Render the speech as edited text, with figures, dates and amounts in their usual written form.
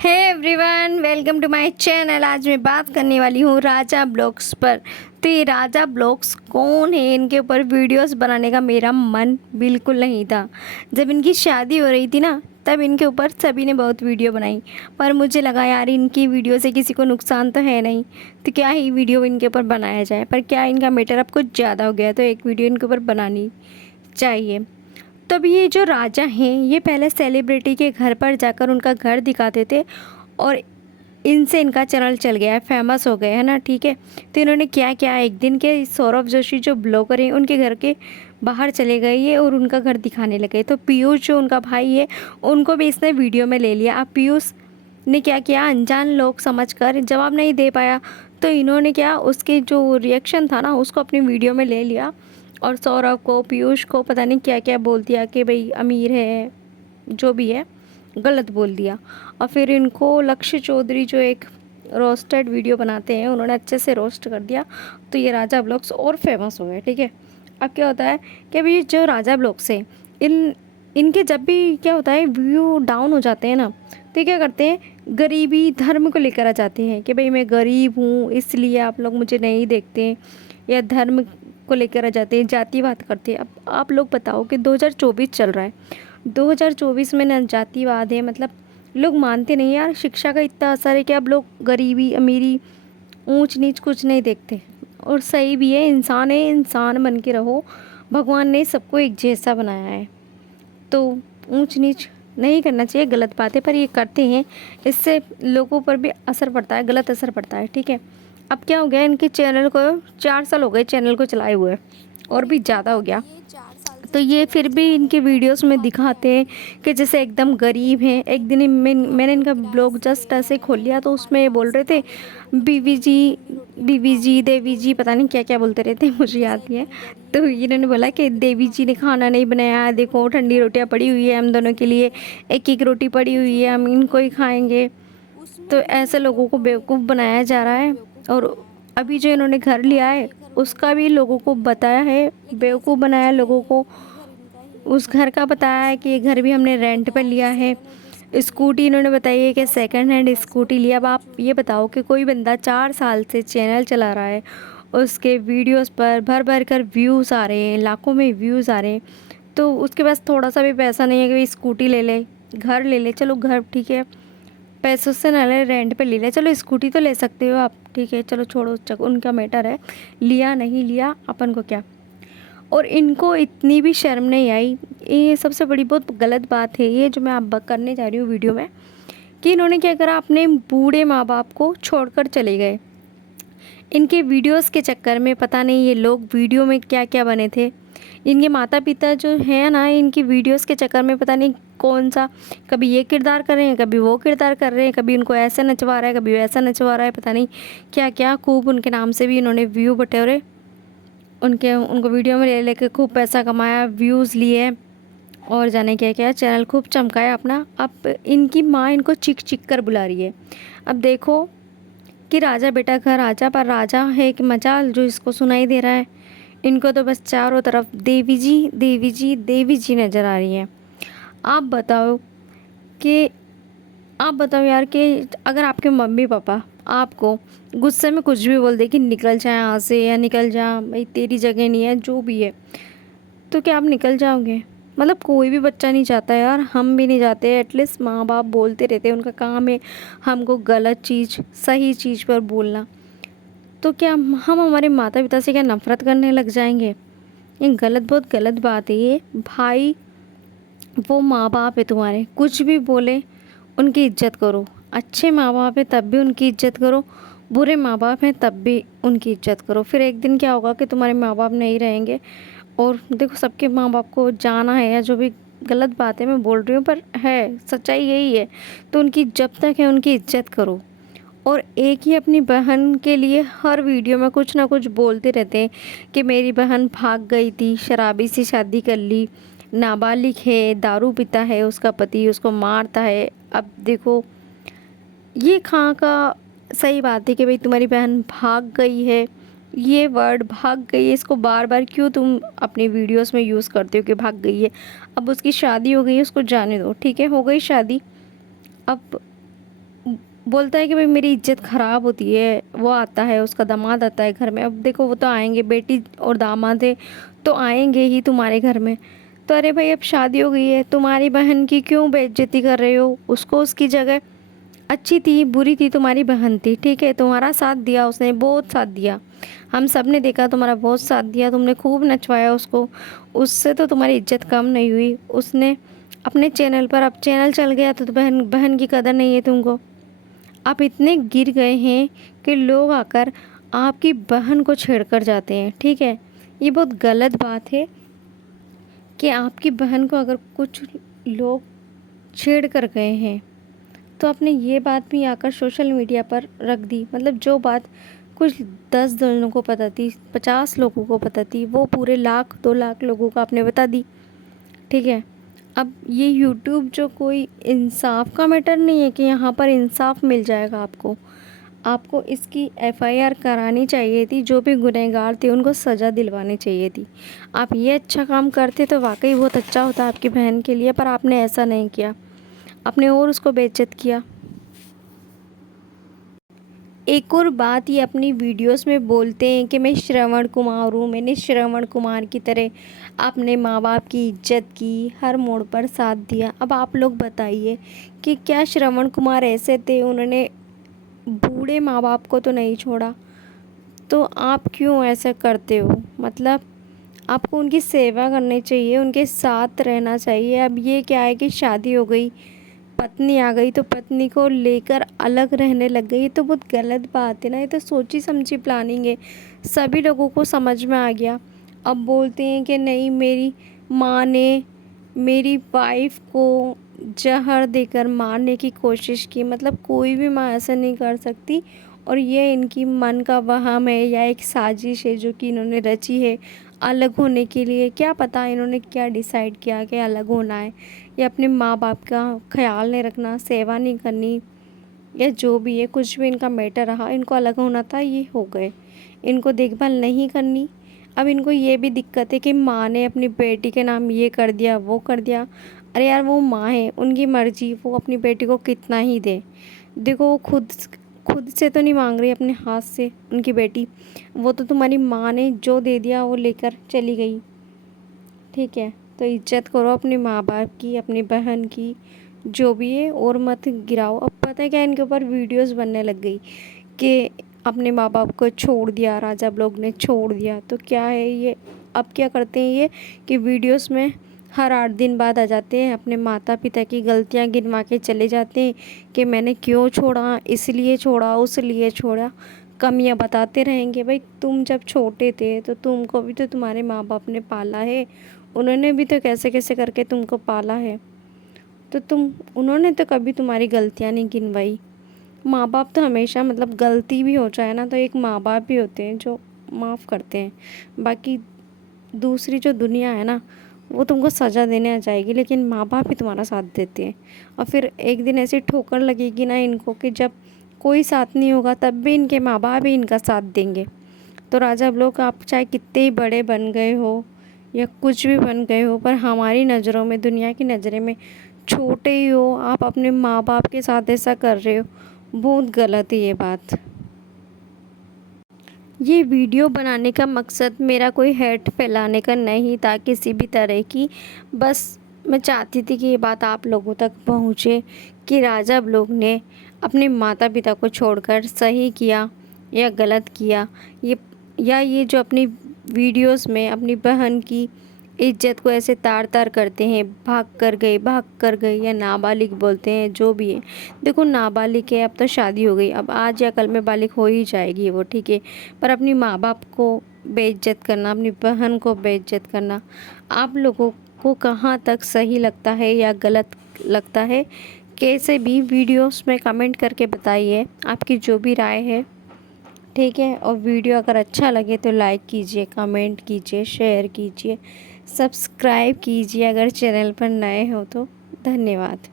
Hey everyone, welcome to my channel. आज मैं बात करने वाली हूँ राजा ब्लॉग्स पर। तो ये राजा ब्लॉग्स कौन है? इनके ऊपर वीडियोस बनाने का मेरा मन बिल्कुल नहीं था। जब इनकी शादी हो रही थी ना, तब इनके ऊपर सभी ने बहुत वीडियो बनाई, पर मुझे लगा यार इनकी वीडियो से किसी को नुकसान तो है नहीं, तो क्या ही वीडियो इनके ऊपर बनाया जाए। पर क्या इनका मैटर अब कुछ ज़्यादा हो गया, तो एक वीडियो इनके ऊपर बनानी चाहिए। तब ये जो राजा हैं, ये पहले सेलिब्रिटी के घर पर जाकर उनका घर दिखाते थे और इनसे इनका चैनल चल गया है, फेमस हो गए है ना। ठीक है, तो इन्होंने क्या किया, एक दिन के सौरभ जोशी जो ब्लॉगर हैं उनके घर के बाहर चले गए ये और उनका घर दिखाने लगे। तो पीयूष जो उनका भाई है, उनको भी इसने वीडियो में ले लिया। अब पीयूष ने क्या किया, अनजान लोग समझकर जवाब नहीं दे पाया, तो इन्होंने क्या, उसके जो रिएक्शन था ना उसको अपनी वीडियो में ले लिया और सौरभ को, पीयूष को पता नहीं क्या क्या बोल दिया कि भाई अमीर है, जो भी है गलत बोल दिया। और फिर इनको लक्ष्य चौधरी जो एक रोस्टेड वीडियो बनाते हैं, उन्होंने अच्छे से रोस्ट कर दिया, तो ये राजा ब्लॉग्स और फेमस हो गए। ठीक है, अब क्या होता है कि अभी जो राजा ब्लॉग्स है, इनके जब भी क्या होता है व्यू डाउन हो जाते हैं ना, तो क्या करते हैं, गरीबी धर्म को लेकर आ जाते हैं कि भाई मैं गरीब हूँ इसलिए आप लोग मुझे नहीं देखते, या धर्म को लेकर आ जाते हैं, जातिवाद करते हैं। अब आप लोग बताओ कि 2024 चल रहा है, 2024 में ना जातिवाद है, मतलब लोग मानते नहीं यार, शिक्षा का इतना असर है कि अब लोग गरीबी अमीरी ऊंच नीच कुछ नहीं देखते। और सही भी है, इंसान है, इंसान बन के रहो, भगवान ने सबको एक जैसा बनाया है, तो ऊंच नीच नहीं करना चाहिए, गलत बात है, पर ये करते हैं, इससे लोगों पर भी असर पड़ता है, गलत असर पड़ता है। ठीक है, अब क्या हो गया, इनके चैनल को 4 साल हो गए चैनल को चलाए हुए, और भी ज़्यादा हो गया। तो ये फिर भी इनके वीडियोस में दिखाते हैं कि जैसे एकदम गरीब हैं। एक दिन मैंने इनका ब्लॉग जस्ट ऐसे खोल लिया, तो उसमें ये बोल रहे थे बीवी जी देवी जी, पता नहीं क्या क्या बोलते रहते हैं, मुझे याद नहीं है। तो इन्होंने बोला कि देवी जी ने खाना नहीं बनाया, देखो ठंडी रोटियां पड़ी हुई है हम दोनों के लिए, एक एक रोटी पड़ी हुई है, हम इनको ही खाएंगे। तो ऐसे लोगों को बेवकूफ़ बनाया जा रहा है। और अभी जो इन्होंने घर लिया है, उसका भी लोगों को बताया है, बेवकूफ़ बनाया लोगों को। उस घर का बताया है कि ये घर भी हमने रेंट पर लिया है। स्कूटी इन्होंने बताई है कि सेकंड हैंड स्कूटी लिया। अब आप ये बताओ कि कोई बंदा 4 साल से चैनल चला रहा है, उसके वीडियोस पर भर भर कर व्यूज़ आ रहे हैं, लाखों में व्यूज़ आ रहे हैं, तो उसके पास थोड़ा सा भी पैसा नहीं है कि भाई स्कूटी ले ले, घर ले ले। चलो घर ठीक है, पैसों से ना ले, रेंट पे ले ले, चलो स्कूटी तो ले सकते हो आप, ठीक है, चलो छोड़ो, उनका मैटर है, लिया नहीं लिया अपन को क्या। और इनको इतनी भी शर्म नहीं आई, ये सबसे बड़ी बहुत गलत बात है ये जो मैं आप करने जा रही हूँ वीडियो में, कि इन्होंने क्या करा, अपने बूढ़े माँ बाप को छोड़कर चले गए। इनके वीडियोस के चक्कर में पता नहीं ये लोग वीडियो में क्या क्या बने थे। इनके माता पिता जो हैं ना, इनकी वीडियोस के चक्कर में पता नहीं कौन सा, कभी ये किरदार कर रहे हैं, कभी वो किरदार कर रहे हैं, कभी उनको ऐसा नचवा रहा है, कभी वैसा नचवा रहा है, पता नहीं क्या क्या। खूब उनके नाम से भी इन्होंने व्यू बटोरे, उनको वीडियो में ले लेके खूब पैसा कमाया, व्यूज़ लिए, और जाने क्या क्या, चैनल खूब चमकाया अपना। अब इनकी माँ इनको चिक चिक कर बुला रही है। अब देखो कि राजा बेटा घर आजा, पर राजा है कि मजाल जो इसको सुनाई दे रहा है। इनको तो बस चारों तरफ देवी जी देवी जी देवी जी नज़र आ रही है। आप बताओ कि आप बताओ यार कि अगर आपके मम्मी पापा आपको गुस्से में कुछ भी बोल दे कि निकल जाए यहाँ से, या निकल जा भाई तेरी जगह नहीं है, जो भी है, तो क्या आप निकल जाओगे? मतलब कोई भी बच्चा नहीं चाहता यार, हम भी नहीं चाहते। एटलीस्ट माँ बाप बोलते रहते हैं, उनका काम है हमको गलत चीज़ सही चीज़ पर बोलना, तो क्या हम हमारे माता पिता से क्या नफ़रत करने लग जाएंगे? ये गलत, बहुत गलत बात है ये भाई। वो माँ बाप है तुम्हारे, कुछ भी बोले उनकी इज्जत करो। अच्छे माँ बाप है तब भी उनकी इज्जत करो, बुरे माँ बाप हैं तब भी उनकी इज्जत करो। फिर एक दिन क्या होगा कि तुम्हारे माँ बाप नहीं रहेंगे। और देखो, सबके माँ बाप को जाना है, या जो भी गलत बात है मैं बोल रही हूँ, पर है सच्चाई यही है। तो उनकी जब तक है उनकी इज्जत करो। और एक ही अपनी बहन के लिए हर वीडियो में कुछ ना कुछ बोलते रहते हैं कि मेरी बहन भाग गई थी, शराबी से शादी कर ली, नाबालिग है, दारू पीता है, उसका पति उसको मारता है। अब देखो, ये कहाँ का सही बात है कि भाई तुम्हारी बहन भाग गई है, ये वर्ड भाग गई है, इसको बार बार क्यों तुम अपनी वीडियोस में यूज़ करते हो कि भाग गई है? अब उसकी शादी हो गई है, उसको जाने दो, ठीक है, हो गई शादी। अब बोलता है कि भाई मेरी इज्जत ख़राब होती है। वो आता है, उसका दामाद आता है घर में। अब देखो वो तो आएंगे, बेटी और दामाद है तो आएंगे ही तुम्हारे घर में। तो अरे भाई अब शादी हो गई है, तुम्हारी बहन की क्यों बेइज्जती कर रहे हो? उसको उसकी जगह, अच्छी थी बुरी थी तुम्हारी बहन थी, ठीक है, तुम्हारा साथ दिया उसने, बहुत साथ दिया। हम सब ने देखा तुम्हारा बहुत साथ दिया, तुमने खूब नचवाया उसको। उससे तो तुम्हारी इज्जत कम नहीं हुई। उसने अपने चैनल पर, अब चैनल चल गया तो बहन बहन की कदर नहीं है तुमको। आप इतने गिर गए हैं कि लोग आकर आपकी बहन को छेड़ कर जाते हैं, ठीक है। ये बहुत गलत बात है कि आपकी बहन को अगर कुछ लोग छेड़ कर गए हैं तो आपने ये बात भी आकर सोशल मीडिया पर रख दी। मतलब जो बात कुछ 10 जनों को पता थी, 50 लोगों को पता थी, वो पूरे लाख 2 लाख लोगों को आपने बता दी, ठीक है। अब ये यूट्यूब जो कोई इंसाफ का मैटर नहीं है कि यहाँ पर इंसाफ मिल जाएगा आपको। आपको इसकी एफआईआर करानी चाहिए थी। जो भी गुनहगार थे उनको सज़ा दिलवानी चाहिए थी। आप ये अच्छा काम करते तो वाकई बहुत अच्छा होता आपकी बहन के लिए, पर आपने ऐसा नहीं किया। आपने और उसको बेइज्जत किया। एक और बात, ये अपनी वीडियोस में बोलते हैं कि मैं श्रवण कुमार हूँ, मैंने श्रवण कुमार की तरह अपने माँ बाप की इज्जत की, हर मोड़ पर साथ दिया। अब आप लोग बताइए कि क्या श्रवण कुमार ऐसे थे? उन्होंने बूढ़े माँ बाप को तो नहीं छोड़ा, तो आप क्यों ऐसा करते हो? मतलब आपको उनकी सेवा करनी चाहिए, उनके साथ रहना चाहिए। अब ये क्या है कि शादी हो गई, पत्नी आ गई तो पत्नी को लेकर अलग रहने लग गई। ये तो बहुत गलत बात है ना। ये तो सोची समझी प्लानिंग है, सभी लोगों को समझ में आ गया। अब बोलते हैं कि नहीं, मेरी माँ ने मेरी वाइफ को जहर देकर मारने की कोशिश की। मतलब कोई भी माँ ऐसा नहीं कर सकती, और ये इनकी मन का वहम है या एक साजिश है जो कि इन्होंने रची है अलग होने के लिए। क्या पता इन्होंने क्या डिसाइड किया कि अलग होना है, या अपने माँ बाप का ख्याल नहीं रखना, सेवा नहीं करनी, या जो भी है, कुछ भी इनका मैटर रहा, इनको अलग होना था, ये हो गए। इनको देखभाल नहीं करनी। अब इनको ये भी दिक्कत है कि माँ ने अपनी बेटी के नाम ये कर दिया, वो कर दिया। अरे यार वो माँ है, उनकी मर्जी, वो अपनी बेटी को कितना ही दे। देखो वो खुद खुद से तो नहीं मांग रही अपने हाथ से उनकी बेटी, वो तो तुम्हारी माँ ने जो दे दिया वो लेकर चली गई, ठीक है। तो इज्जत करो अपने माँ बाप की, अपनी बहन की, जो भी है, और मत गिराओ। अब पता है क्या, इनके ऊपर वीडियोस बनने लग गई कि अपने माँ बाप को छोड़ दिया, राजा ब्लॉग ने छोड़ दिया। तो क्या है ये, अब क्या करते हैं ये कि वीडियोस में हर 8 दिन बाद आ जाते हैं, अपने माता पिता की गलतियाँ गिनवा के चले जाते हैं कि मैंने क्यों छोड़ा, इसलिए छोड़ा, उस लिए छोड़ा, कमियां बताते रहेंगे। भाई तुम जब छोटे थे तो तुमको भी तो तुम्हारे माँ बाप ने पाला है, उन्होंने भी तो कैसे कैसे करके तुमको पाला है। तो उन्होंने तो कभी तुम्हारी गलतियाँ नहीं गिनवाई। माँ बाप तो हमेशा, मतलब गलती भी हो जाए ना तो एक माँ बाप भी होते हैं जो माफ़ करते हैं। बाकी दूसरी जो दुनिया है ना, वो तुमको सज़ा देने आ जाएगी, लेकिन माँ बाप ही तुम्हारा साथ देते हैं। और फिर एक दिन ऐसी ठोकर लगेगी ना इनको कि जब कोई साथ नहीं होगा तब भी इनके माँ बाप ही इनका साथ देंगे। तो राजा लोग, आप चाहे कितने ही बड़े बन गए हो या कुछ भी बन गए हो, पर हमारी नज़रों में, दुनिया की नज़रें में छोटे ही हो। आप अपने माँ बाप के साथ ऐसा कर रहे हो, बहुत गलत है ये बात। ये वीडियो बनाने का मकसद मेरा कोई हेट फैलाने का नहीं था किसी भी तरह की। बस मैं चाहती थी कि ये बात आप लोगों तक पहुँचे कि राजा ब्लॉग ने अपने माता पिता को छोड़कर सही किया या गलत किया। ये, या ये जो अपनी वीडियोस में अपनी बहन की इज्जत को ऐसे तार तार करते हैं, भाग कर गए, या नाबालिग बोलते हैं, जो भी है। देखो नाबालिग है, अब तो शादी हो गई, अब आज या कल में बालिग हो ही जाएगी वो, ठीक है। पर अपनी माँ बाप को बेइज्जत करना, अपनी बहन को बेइज्जत करना, आप लोगों को कहाँ तक सही लगता है या गलत लगता है? कैसे भी वीडियोस में कमेंट करके बताइए आपकी जो भी राय है, ठीक है। और वीडियो अगर अच्छा लगे तो लाइक कीजिए, कमेंट कीजिए, शेयर कीजिए, सब्सक्राइब कीजिए अगर चैनल पर नए हो तो। धन्यवाद।